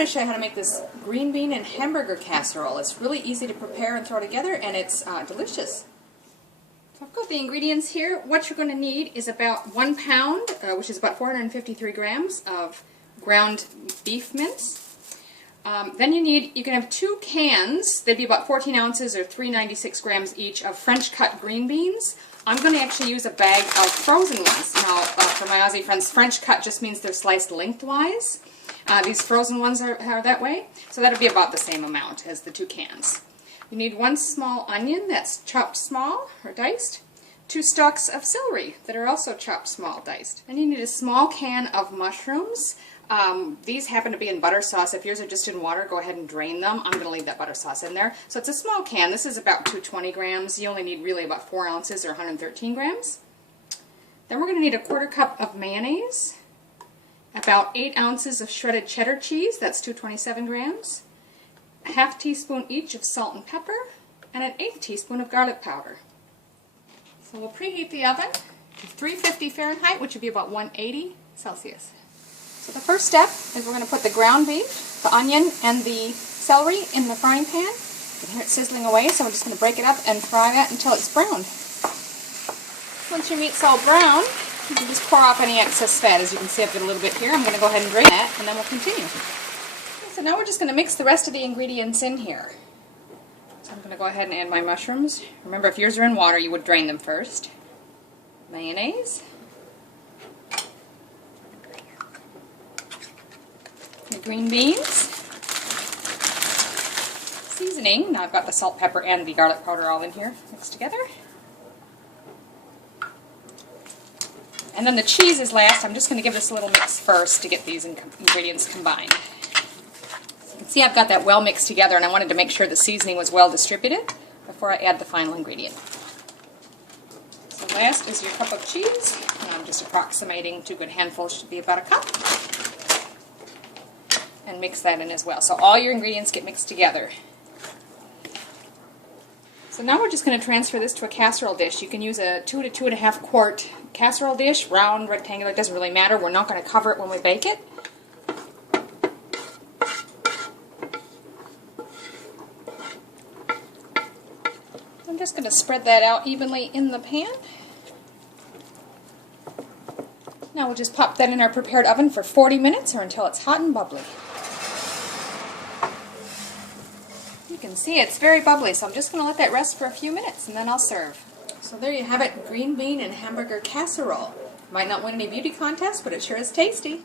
going to show you how to make this green bean and hamburger casserole. It's really easy to prepare and throw together, and it's delicious. So I've got the ingredients here. What you're going to need is about 1 pound, which is about 453 grams of ground beef mince. Then you can have 2 cans, they'd be about 14 ounces or 396 grams each of French cut green beans. I'm going to actually use a bag of frozen ones. Now, for my Aussie friends, French cut just means they're sliced lengthwise. These frozen ones are that way, so that'll be about the same amount as the 2 cans. You need 1 small onion that's chopped small or diced, 2 stalks of celery that are also chopped small, diced. And you need a small can of mushrooms. These happen to be in butter sauce. If yours are just in water, go ahead and drain them. I'm going to leave that butter sauce in there. So it's a small can. This is about 220 grams. You only need really about 4 ounces or 113 grams. Then we're going to need a 1/4 cup of mayonnaise, about 8 ounces of shredded cheddar cheese, that's 227 grams, a 1/2 teaspoon each of salt and pepper, and an 1/8 teaspoon of garlic powder. So we'll preheat the oven to 350 Fahrenheit, which would be about 180 Celsius. So the first step is we're going to put the ground beef, the onion, and the celery in the frying pan. You can hear it sizzling away, so we're just going to break it up and fry that until it's browned. Once your meat's all brown, you can just pour off any excess fat. As you can see, I've got a little bit here. I'm going to go ahead and drain that, and then we'll continue. Okay, so now we're just going to mix the rest of the ingredients in here. So I'm going to go ahead and add my mushrooms. Remember, if yours are in water, you would drain them first. Mayonnaise. The green beans. Seasoning. Now I've got the salt, pepper, and the garlic powder all in here mixed together. And then the cheese is last. I'm just going to give this a little mix first to get these ingredients combined. So you can see I've got that well mixed together, and I wanted to make sure the seasoning was well distributed before I add the final ingredient. So last is your cup of cheese. And I'm just approximating 2 good handfuls, should be about a cup. And mix that in as well. So all your ingredients get mixed together. So now we're just going to transfer this to a casserole dish. You can use a 2 to 2.5 quart casserole dish, round, rectangular, it doesn't really matter. We're not going to cover it when we bake it. I'm just going to spread that out evenly in the pan. Now we'll just pop that in our prepared oven for 40 minutes or until it's hot and bubbly. You can see it's very bubbly, so I'm just going to let that rest for a few minutes and then I'll serve. So there you have it, green bean and hamburger casserole. Might not win any beauty contests, but it sure is tasty.